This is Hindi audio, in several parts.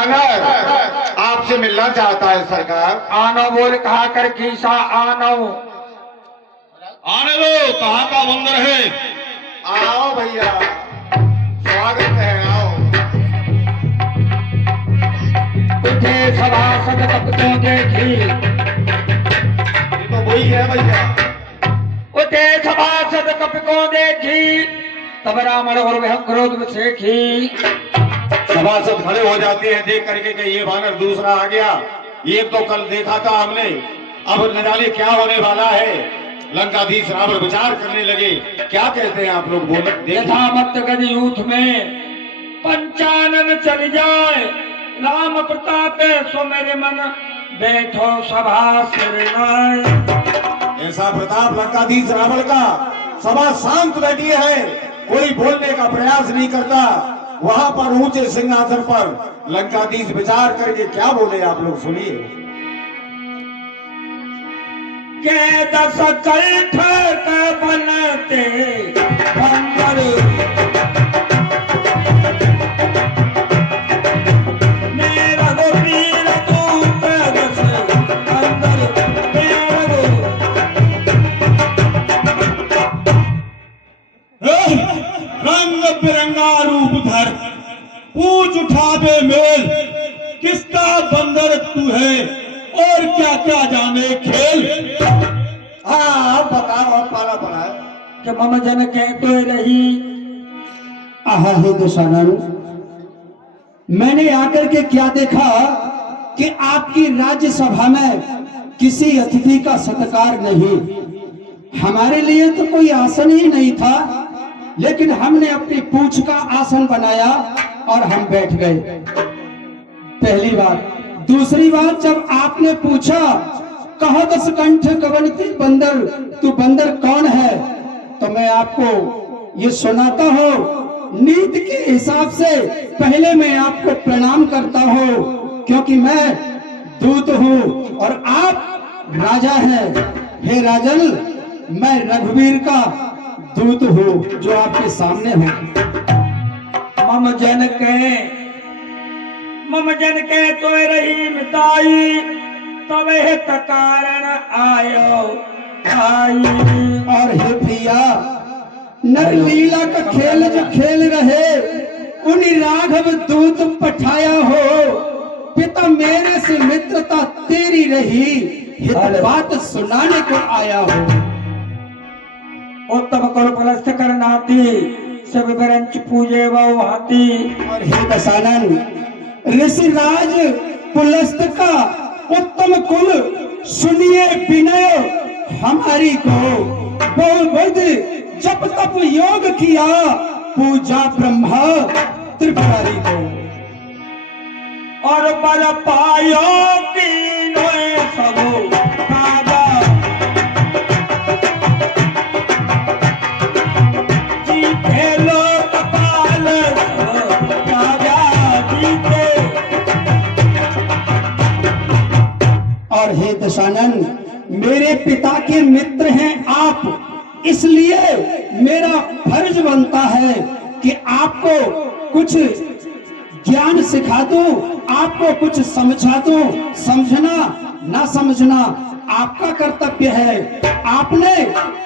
वानर आपसे मिलना चाहता है सरकार। आनो बोल कहा कर खीसा आनो। आने दो, कहाँ का मंदिर है? आओ भैया, स्वागत है, आओ। उठे सभासद कपटों देखी, ये तो वही है भैया। उठे सभासद कपटों देखी, तब रावण और वह क्रोध में सेखी। सभासद खड़े हो जाते हैं देख करके कि ये वानर दूसरा आ गया। एक तो कल देखा था हमने, अब न जाने क्या होने वाला है। लंकाधीश रावण विचार करने लगे। क्या कहते हैं आप लोग, बोलो। यथामत गज यूथ में पंचानन चल जाए, राम प्रताप सो मेरे मन बैठो सभा सिरनाए। ऐसा प्रताप लंकाधीश रावण का, सभा शांत बैठी है, कोई बोलने का प्रयास नहीं करता। वहां पर ऊंचे सिंहासन पर लंकाधीश विचार करके क्या बोले, आप लोग सुनिए। के दस कंठ के बनते बंदर, मेरा वीर दूत दस अंदर मेरा रंग बिरंगा रूप धर, पूछ उठावे मेल, किसका बंदर तू है और क्या क्या जाने खेल। हाँ बताओ, पाला पड़ा है कि मम जन कहते रही। आहा हे दशानन, मैंने आकर के क्या देखा कि आपकी राज्यसभा में किसी अतिथि का सत्कार नहीं। हमारे लिए तो कोई आसन ही नहीं था, लेकिन हमने अपनी पूंछ का आसन बनाया और हम बैठ गए। पहली बात। दूसरी बात, जब आपने पूछा कहो दस कंठ कवनती बंदर, तू बंदर कौन है, तो मैं आपको ये सुनाता हूँ। नीति के हिसाब से पहले मैं आपको प्रणाम करता हूँ, क्योंकि मैं दूत हूँ और आप राजा हैं। हे राजन, मैं रघुवीर का दूत हूँ जो आपके सामने हूँ। मम जन के तो रही मिताई, तब हित कारण आयो आई। और हे भैया, नर लीला का खेल जो खेल रहे, उन्हीं राघव दूत पठाया हो। पिता मेरे से मित्रता तेरी रही, हित बात सुनाने को आया हो। उत्तम कुल पुलस्त करनाती, सब बिरंच पूजे वो हाथी। और हे दशानन, ऋषिराज पुलस्त का उत्तम कुल सुनिए विनय हमारी को। बहुविध जप तप योग किया, पूजा ब्रह्मा त्रिपुरारी को। और पर पायो तीनों सबो कागा, जीते लोकपाल राजा जीते। और हे दशानन, मेरे पिता के मित्र हैं आप, इसलिए मेरा फर्ज बनता है कि आपको कुछ ज्ञान सिखा दूं, आपको कुछ समझा दूं। समझना ना समझना आपका कर्तव्य है। आपने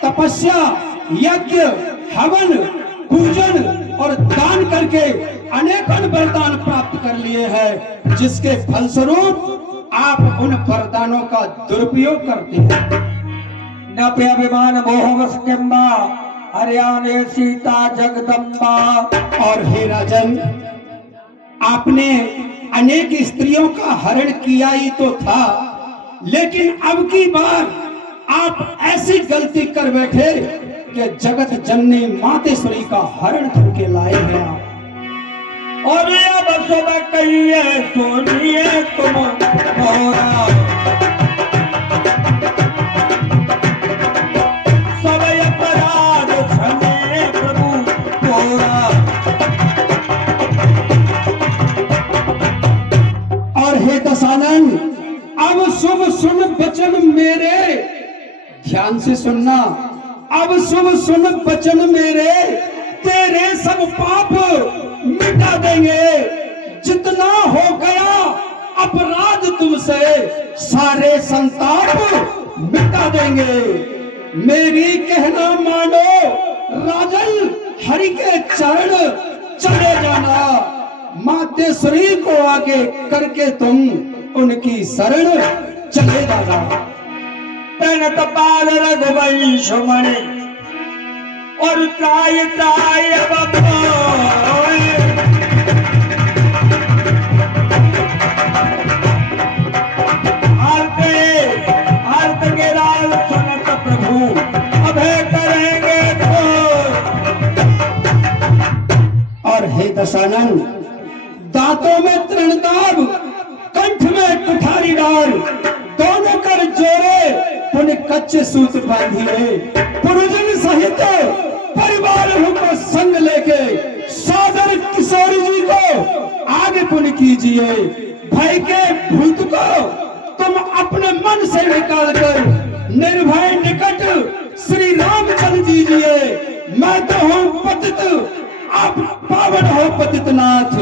तपस्या, यज्ञ, हवन, पूजन और दान करके अनेकों वरदान प्राप्त कर लिए हैं, जिसके फलस्वरूप आप उन वरदानों का दुरुपयोग करते हैं। न पे अभिमान मोहवश किंबा, हरियाणे सीता जगदम्बा। और हे राजन, आपने अनेक स्त्रियों का हरण किया ही तो था, लेकिन अब की बार आप ऐसी गलती कर बैठे कि जगत जननी मातेश्वरी का हरण करके लाए हैं आप। और अब सब कहिए सुनिए तुम मोरा, सब अपराध क्षमे प्रभु तोरा। और हे दशानन, अब शुभ सुन वचन मेरे, ध्यान से सुनना। अब शुभ सुन वचन मेरे, तेरे सब पाप मिटा देंगे। जितना हो गया बता देंगे। मेरी कहना मानो राजन, हरि के चरण चले जाना। मातेश्वरी को आगे करके तुम उनकी शरण चले जाना। तनत पाल रघुवंश मणि और त्राय त्राय बपोय। आर्त के लाल सुनत प्रभु अभय करेंगे तो। और हे दशानन, दांतों में तृणदाब, कंठ में कुठारी डाल, दोनों कर जोड़े पुण्य कच्चे सूत बांधिए। पुरुजन सहित परिवार को संग लेके सादर किशोरी जी को आगे पुण्य कीजिए। भय के भूत को तुम अपने मन से निकाल कर निर्भय निकट श्री राम चल दीजिए। मैं तो हूँ पतित, आप पावन हो पतितनाथ।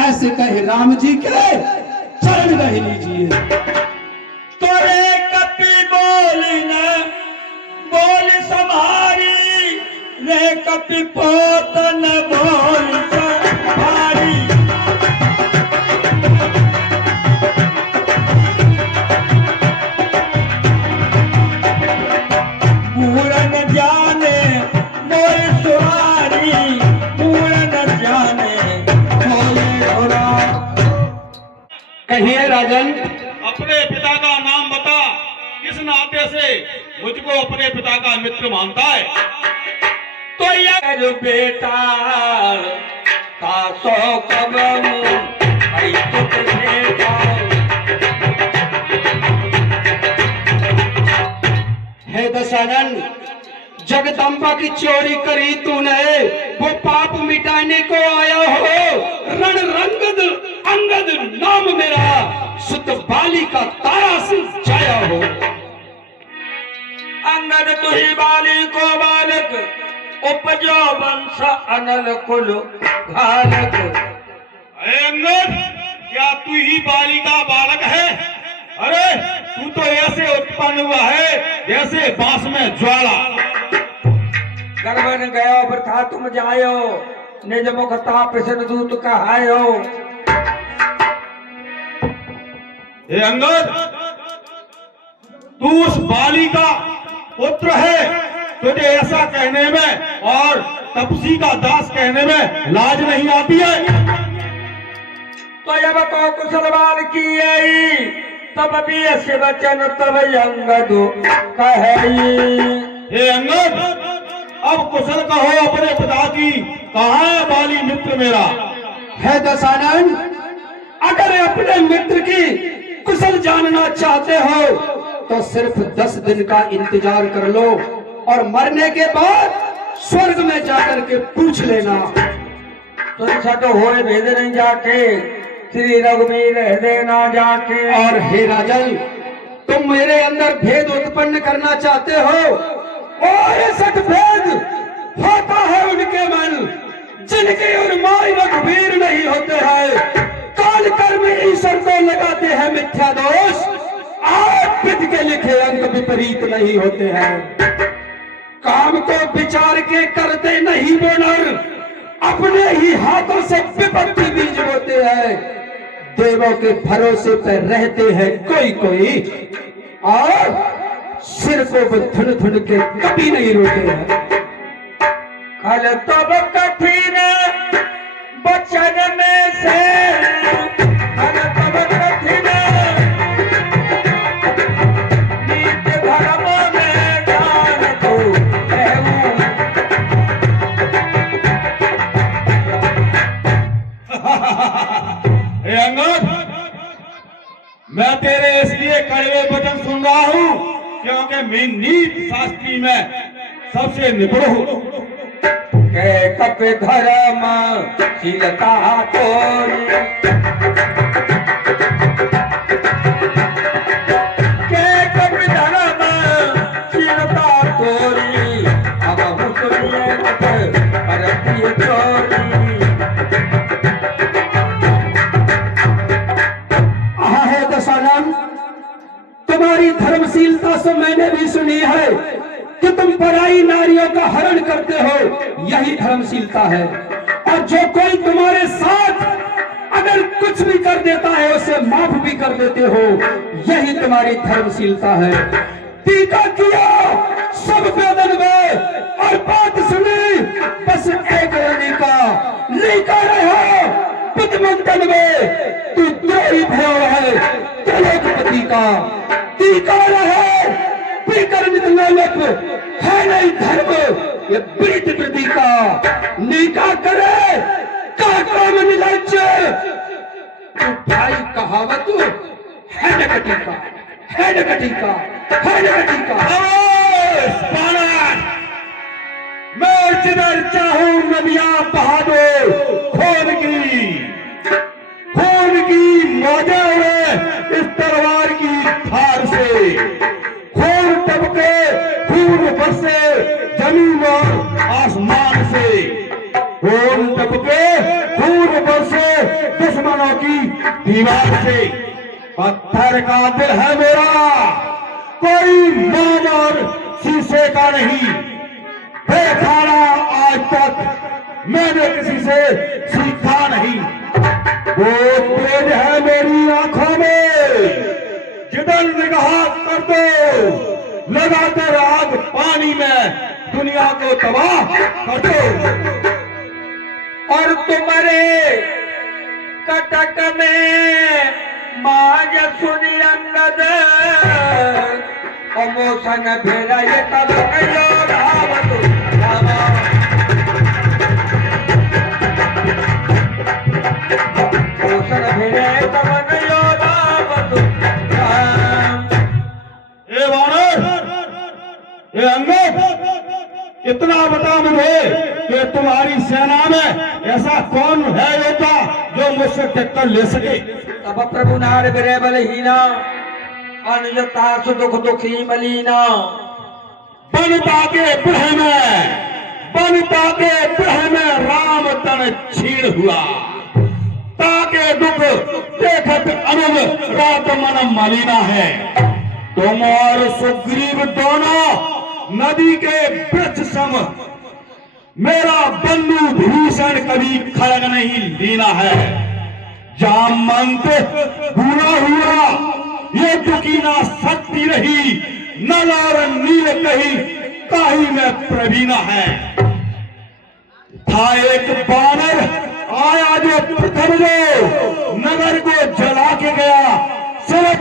ऐसे कहे राम जी के चरण रह लीजिए। तोरे कपि बोली न बोल समारी, रे कपि पोत न बोल संभारी। पूरन जाने मोर सुहारी, पूरन जाने मोर सुहारी। कहिए राजन। अपने पिता का नाम बता, किस नाते से मुझको अपने पिता का मित्र मानता है? तो यार बेटा का सौ कदम आई तुझे जाओ। हे दशानन, जगदम्बा की चोरी करी तूने, वो पाप मिटाने को आया हो। रण रंगद अंगद नाम मेरा, सुत बाली का तारा से जाया हो। अंगद तुही बाली को बालक, उपजो वंश अनल कुल घालक। अंगद, क्या तू ही बाली का बालक है? अरे तू तो ऐसे उत्पन्न हुआ है जैसे बांस में ज्वाला। गर्भन गयो वृथा तुम जायो, निज मुख ताप सन दूत कहायो। हे अंगद, तू उस बाली का पुत्र है। तुझे ऐसा कहने में और तपसी का दास कहने में लाज नहीं आती है? तो जब को कुशलवान की तब भी ऐसे वचन तब अंगद कही। हे अंगद, अब कुशल कहो अपने पिता की, कहाँ है बाली मित्र मेरा? है दशानन, अगर अपने मित्र की कुशल जानना चाहते हो तो सिर्फ 10 दिन का इंतजार कर लो और मरने के बाद स्वर्ग में जाकर के पूछ लेना। तो छठ होए भेद नहीं जाके, श्री रघुवीर हृदय ना जाके। और हे राजन, तुम मेरे अंदर भेद उत्पन्न करना चाहते हो, और सठ भेद होता है उनके मन जिनके और माई रघुवीर नहीं होते हैं। काल कर्म ईश्वर को लगाते हैं मिथ्या दोष, आप विधि के लिखे अंक विपरीत नहीं होते हैं। काम को विचार के करते नहीं वो नर, अपने ही हाथों से विपत्ति बीज बोते हैं। देवों के भरोसे पर रहते हैं कोई कोई, और सिर को धुन धुन के कभी नहीं रोते हैं। खल तब कठिन बचन में से, खल तब कठिन नीति धर्म में ज्ञान को कहूं। हे अंगद, मैं तेरे इसलिए कड़वे वचन सुन रहा हूँ क्योंकि मैं नीति शास्त्री में सबसे निपुण हूँ। के कप धर्म शीलता तोरी, के कप धर्म शीलता तोरी, अब हुसनिए करती चोरी। है दशानन, तुम्हारी धर्म धर्मशीलता से मैंने भी सुनी है कि तुम पराई नारियों का हरण करते हो, यही धर्मशीलता है। और जो कोई तुम्हारे साथ अगर कुछ भी कर देता है उसे माफ भी कर देते हो, यही तुम्हारी धर्मशीलता है। टीका किया सब वेदन में और बात सुनी बस एक लिखा रहा बुद्धमंथन में, तू द्रोही भयो है त्रिलोकपति का। टीका रहे विकर्मित लोलप है नहीं धर्म, ये प्रीत वृद्धि का। नीका करे काम निलज्ज, तू भाई कहावत है नकटी का, है नकटी का, है नकटी का। मैं जिधर चाहूं नदियां बहा दो, खून की मौजें उड़े इस तलवार की धार से। खून टपके, खून बरसे जमीन और आसमान से। खून टपके, खून बरसे दुश्मनों की दीवार से। पत्थर का दिल है मेरा, कोई मोम और शीशे का नहीं। बेखाना आज तक मैंने किसी से सीखा नहीं। वो तेज है मेरी आंखों में, जिधर निगाह कर दो लगाकर आग पानी में दुनिया को तबाह कर दो। और तुम्हारे कटक में माज सुनी अंगद अमोसन फेरा ये तब धावत ये अंगद, इतना बता मुझे कि तुम्हारी सेना में ऐसा कौन है योद्धा जो मुझसे टक्कर ले सके। तब प्रभु नार बिरे बलहीना अनुजता सुख दुखी मलीना। बनता के बुढ़े में राम तन छीण हुआ, ताके दुख देखत अनुज रात मन मलिना है। तुम और सुग्रीव दोनों नदी के वृक्ष सम, मेरा बंधु भीषण कभी खड़ग नहीं लीना है। जामवंत भूला हुआ ये दुखीना शक्ति रही, नल और नील कही काही में प्रवीणा है। था एक बानर आया जो प्रथम जो नगर को जला के गया, सिर्फ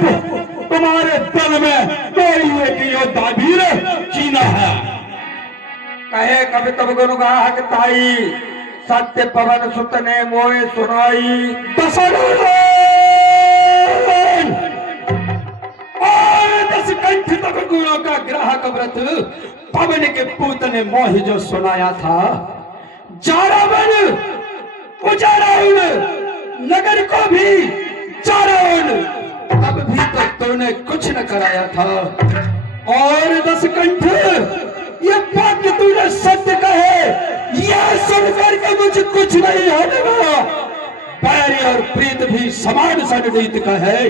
तुम्हारे दल में कोई एक योद्धा वीर चीना है। कहे कभी तब गुरु गाहक ताई, सत्य पवन सुत ने मोए सुनाई। दस कंठ तक गुणों का ग्राहक व्रत पवन के पूत ने मोह जो सुनाया था। जारावन उजाराउन नगर को भी चाराउन, तब भी तो तूने कुछ न कराया था। और दस कंठ ये वाक्य तूने सत्य कहे, यह सुनकर के मुझे कुछ नहीं होने वाला। बैरी और प्रीत भी समान सन्नीत का है,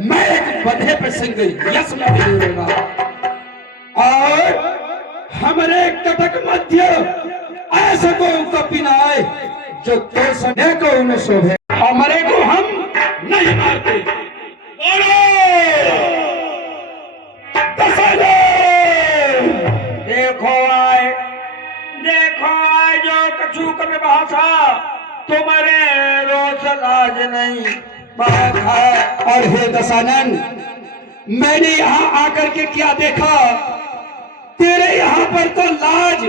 मैं एक बधे पे सिंह यश में नहीं दूंगा। और हमारे कटक मध्य ऐसे को कपिनाए जो तो सने को उन्हें शोभे, हमारे को हम नहीं मारते। देखो आए जो कछु कभी भाषा, तुम्हारे रोज लाज नहीं बात है। और हे दशानन, मैंने यहाँ आकर के क्या देखा, तेरे यहाँ पर तो लाज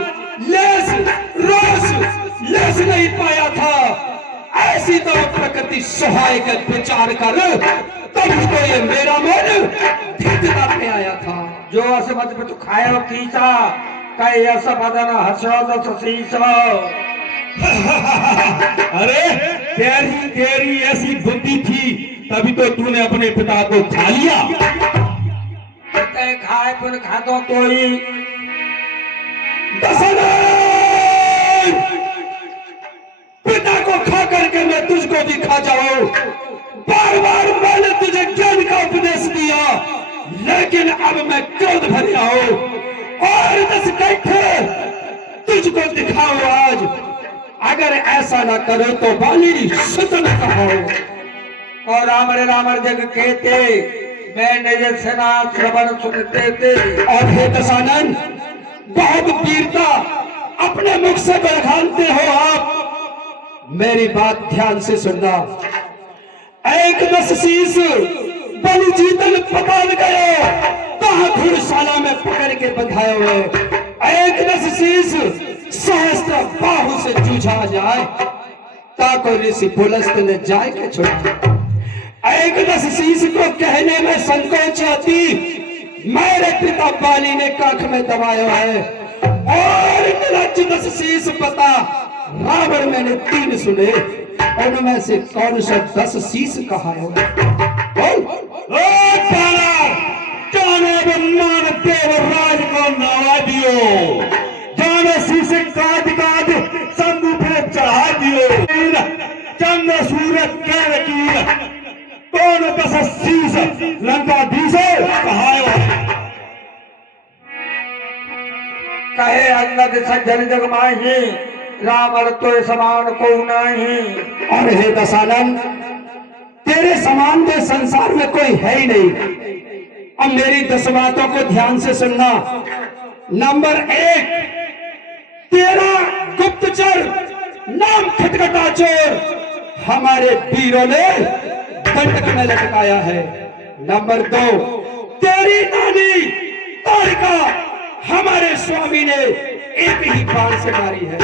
लेस रोस लेस नहीं पाया था। ऐसी तो प्रकृति सहाय का विचार कर, तभी तो ये मेरा मन धीरता पे आया था। जो असमत पे तू खायो कीसा, कई ऐसा बदन हसो दस शीशो। अरे तेरी ऐसी बुद्धि थी तभी तो तूने अपने पिता को खा लिया। खाए पुन खातो कोई पिता को खा करके मैं तुझको भी खा जाऊं। बार बार मैंने तुझे ज्ञान का उपदेश दिया, लेकिन अब मैं क्रोध भर गया हूं और 10 कंठे तुझको दिखाओ आज। अगर ऐसा ना करो तो बाली सुत न कहो। और रामर जग कहते मैं निज सेना श्रवण सुनते थे। और हे दशानन, बहुत वीरता अपने मुख से बरखानते हो आप। मेरी बात ध्यान से सुनना। एक 10 शीश बलि जीतल पताल गए, कहा घुड़शाला में पकड़ के बंधाए हुए। एक 10 शीश सहस्त्र बाहु से जूझा जाए, ताको ऋषि पुलस्त ने जाए के छोड़। एक 10 शीश को कहने में संकोच आती, मेरे पिता बाली ने काख में दबाया है। और 10 शीश पता रावण मैंने 3 सुने, उनमें से कौन सा 10 शीश कहा है? जाने देवराज को नवा दियो, जाने शीश काट काट शंभु पे चढ़ा दियो। चंद्र सूरज कह लकीर, कौन 10 शीश लंकाधीश कहा कहे अंगद सज्जन जग माही, रावण तो समान को नहीं। और हे दशानन, तेरे समान तो संसार में कोई है ही नहीं। अब मेरी 10 बातों को ध्यान से सुनना। नंबर 1, तेरा गुप्तचर नाम खटखटा चोर हमारे वीरों ने दंडक में लटकाया है। नंबर 2, तेरी नानी तारिका हमारे स्वामी ने एक ही बाण से मारी है।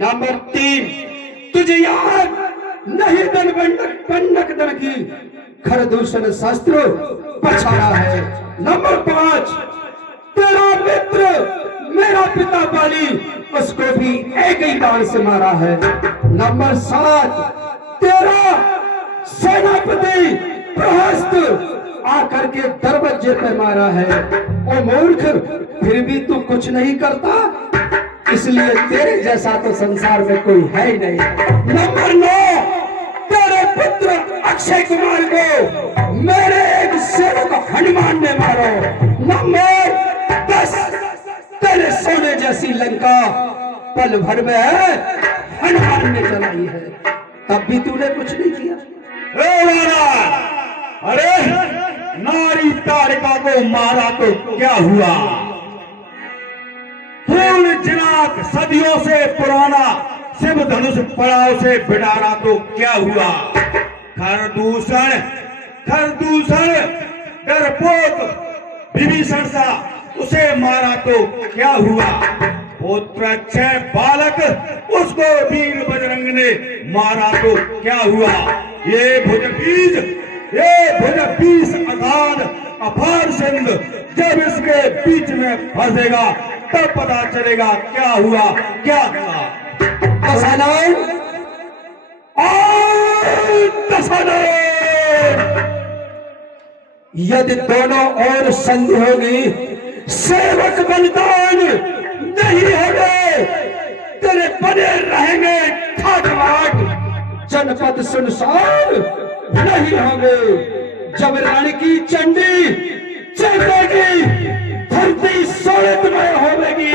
नंबर 3, तुझे याद नहीं दंडक दर की खरदूषण शास्त्र पछाड़ा है। नंबर 5, तेरा मित्र मेरा पिता बाली, उसको भी एक ही बाण से मारा है। नंबर 7, तेरा सेनापति प्रहस्त आकर के दरवाजे पे मारा है। ओ मूर्ख, फिर भी तू कुछ नहीं करता, इसलिए तेरे जैसा तो संसार में कोई है ही नहीं। नंबर 9, तेरे पुत्र अक्षय कुमार को मेरे एक सेवक हनुमान ने मारो। नंबर 10, तेरे सोने जैसी लंका पल भर में हनुमान ने जलाई है, तब भी तूने कुछ नहीं किया। अरे नारी तारिका को मारा तो क्या हुआ? फूल जिनाक सदियों से पुराना शिव धनुष पड़ाव से बिडारा तो क्या हुआ? खरदूषण डरपोक विभीषण सा उसे मारा तो क्या हुआ? पुत्र 6 बालक उसको वीर बजरंग ने मारा तो क्या हुआ? ये भुजबीज अगाध अपार सिंध जब इसके बीच में फंसेगा तब पता चलेगा क्या हुआ क्या हुआ। यदि दोनों ओर संधि होगी, सेवक बलिदान नहीं होंगे, तेरे बने रहेंगे ठाट जनपद सुनसान नहीं होंगे। जब रानी की चंडी चलेगी, धरती सोलतमय होगी।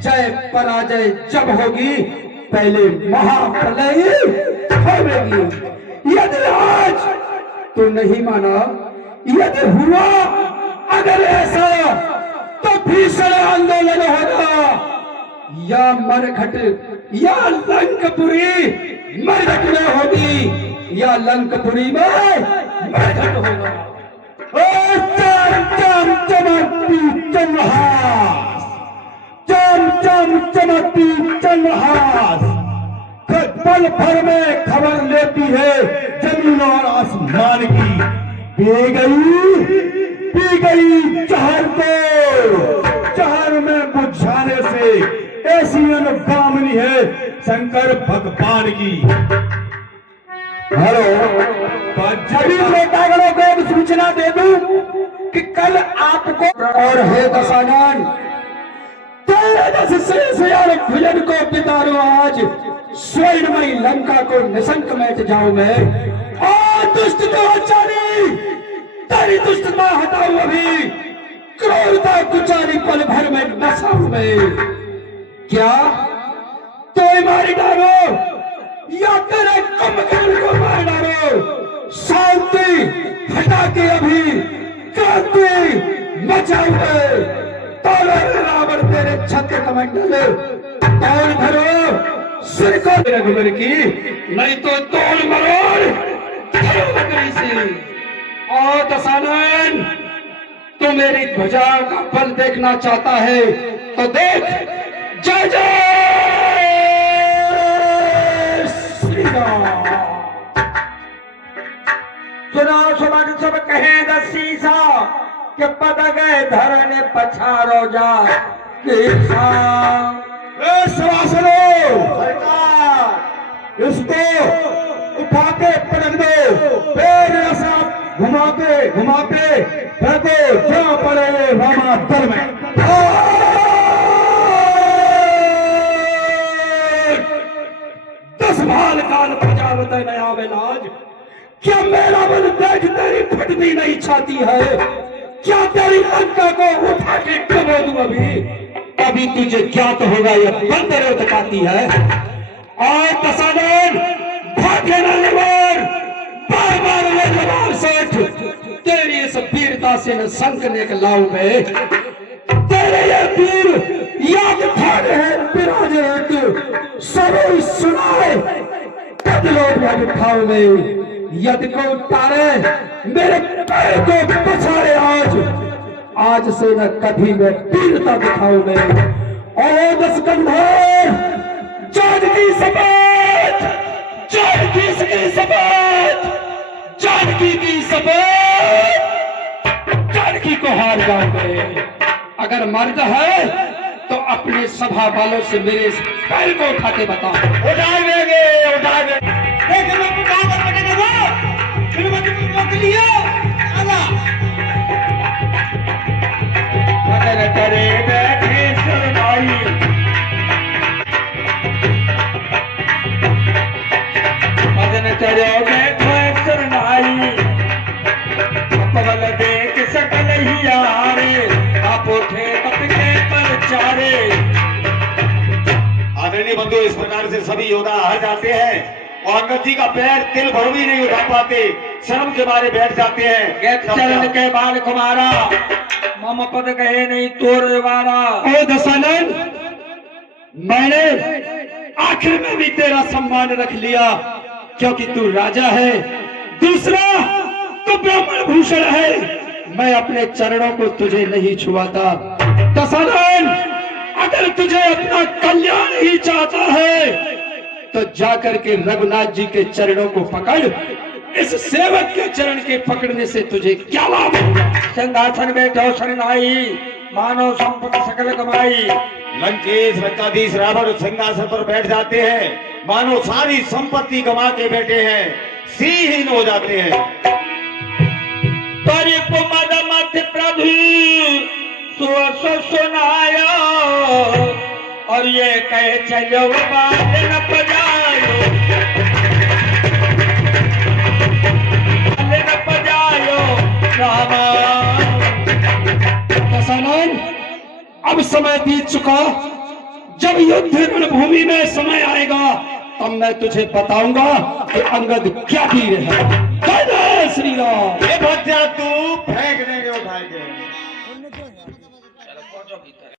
जय पराजय जब होगी, पहले महाप्रलय होगी। यदि आज तू नहीं माना, यदि हुआ अगर ऐसा, तो भीषण आंदोलन होगा, या मरघट या लंकपुरी मरघट में होगी, या लंकपुरी में मरघट होगा। चमकती चंद्रहास पल भर में खबर लेती है जमीन और आसमान की। पी गई जहर को, जहर में बुझाने से ऐसी अनगामनी है शंकर भगवान की। हेलो, सभी नेतागणों को एक सूचना दे दूं कि कल आपको और हे दशानन, तेरे 10 शेष और भुजन को पितारो आज स्वर्णमयी लंका को निशंक मैट जाऊं मैं। और दुष्ट दुराचारी सारी दुष्टता हटाओ अभी, क्रूरता कुचारी पल भर में नशा में। क्या तो मार डालो या तेरे कुंभकर्ण को मार डालो। शांति हटा के अभी क्रांति मचाओगे। तोड़ो रावण तेरे छत्र कमंडल, तोड़ धरो सिर को रघुवर की, नहीं तो तोड़ मरोड़ धरो बकरी से। और दशानन, तू मेरी ध्वजाओं का बल देखना चाहता है तो देख, जय जय श्री राम। सुनो सुमन सब कहे दसीसा के पद गए धरने पछारो जा किसा। सवासनो इसको उठा के पटक दो, फिर ऐसा घुमाते घुमाते फेंको जहाँ पड़े रामा दल में। 10 भाल काल प्रजावत नया लाज। क्या मेरा मन देख तेरी फटती नहीं छाती है? क्या तेरी लंका को उठा के डुबो दूं अभी तुझे ज्ञात होगा ये बंदर उतकाती है। और दशानन, भागे न निवार, बार बार वे जवाब सेठ, तेरी इस वीरता से न संकने के लाऊं मैं। तेरे ये वीर याद ठाने हैं विराजे एक, सभी सुनाए बदलो यद उठाओ में। यदि को उतारे मेरे पैर को पछाड़े आज से न कभी मैं वीरता दिखाऊं मैं। और 10 कंधर जानकी समेत, जानकी की समेत, जानकी की समेत, जानकी को हार जाऊंगे। अगर मर्द है तो अपने सभा वालों से मेरे इस पैर को उठा के बताओ। उठा देंगे, उठा देंगे। मदन करे बैठे शरणाई, मदन करे बैठो शरणाई। पवल देख सकल ही यारे, आप उठे कपके पर चारे। आदरणीय बंधु, इस प्रकार से सभी योद्धा हार जाते हैं और अंगद जी का पैर तिल भर भी नहीं उठा पाते, शर्म के मारे बैठ जाते हैं। चरण के बाल कुमारा, मम पद कहे नहीं तोर वारा। ओ दशानन, मैंने आखिर में भी तेरा सम्मान रख लिया, क्योंकि तू राजा है। दूसरा, तू ब्राह्मण भूषण है। मैं अपने चरणों को तुझे नहीं छुआता। दशानन, अगर तुझे अपना कल्याण ही चाहता है तो जाकर के रघुनाथ जी के चरणों को पकड़। इस सेवक के चरण के पकड़ने से तुझे क्या लाभ होगा? सिंहासन में जो शरणाई, मानव संपत्ति सकल कमाई। लंकेश लंकाधीश रावण सिंहासन पर बैठ जाते हैं, मानो सारी संपत्ति गंवा के बैठे हैं, सिंहहीन हो जाते हैं। परिपुमद मत प्रभु सुअस सुनायो, और ये कहे चलो बात न पजायो, न पजायो रामा। दशानन, अब समय बीत चुका। जब युद्ध रणभूमि में समय आएगा तब मैं तुझे बताऊंगा कि अंगद क्या वीर है। जय जय श्री राम। ये बच्चा तू फेंक देंगे उठाएंगे।